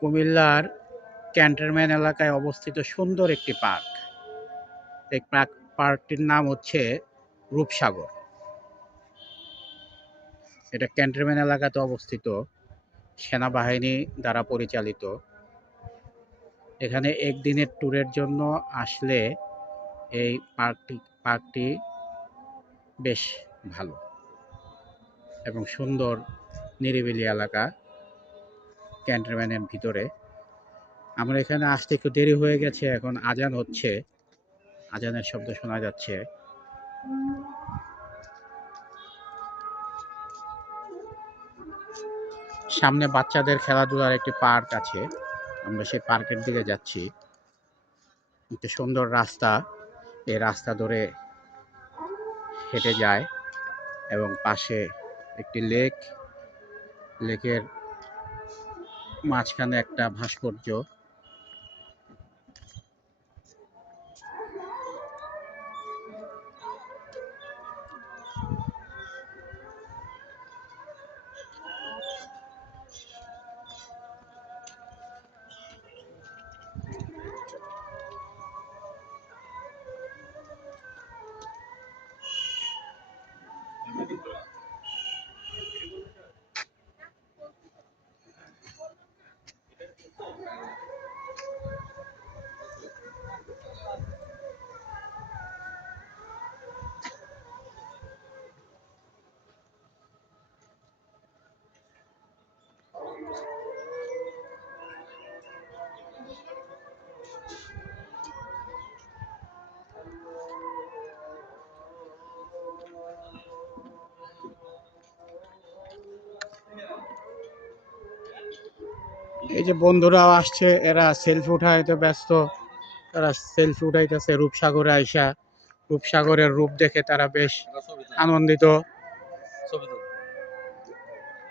কুমিল্লার ক্যান্টনমেন্ট এলাকায় অবস্থিত সুন্দর একটি পার্ক। এই পার্ক, পার্কটির নাম হচ্ছে রূপসাগর। এটা ক্যান্টনমেন্ট এলাকাতে অবস্থিত, সেনাবাহিনী দ্বারা পরিচালিত। এখানে একদিনের ট্যুরের জন্য আসলে এই পার্কটি পার্কটি বেশ ভালো এবং সুন্দর নিরিবিলি এলাকা। ক্যান্টনমেন্টের ভিতরে। আমরা এখানে আসতে একটু দেরি হয়ে গেছে, এখন আজান হচ্ছে। আজানের শব্দ শোনা যাচ্ছে। সামনে বাচ্চাদের খেলাধুলার একটি পার্ক আছে। আমরা সেই পার্কের দিকে যাচ্ছি। একটি সুন্দর রাস্তা। এই রাস্তা ধরে হেঁটে যায় এবং পাশে একটি লেক। লেকের মাঝখানে একটা ভাস্কর্য এই যে বন্ধুরাও আসছে, এরা সেলফি উঠাইতে ব্যস্ত। তারা সেলফি উঠাইতেছে রূপসাগরে আইসা। রূপসাগরের রূপ দেখে তারা বেশ আনন্দিত।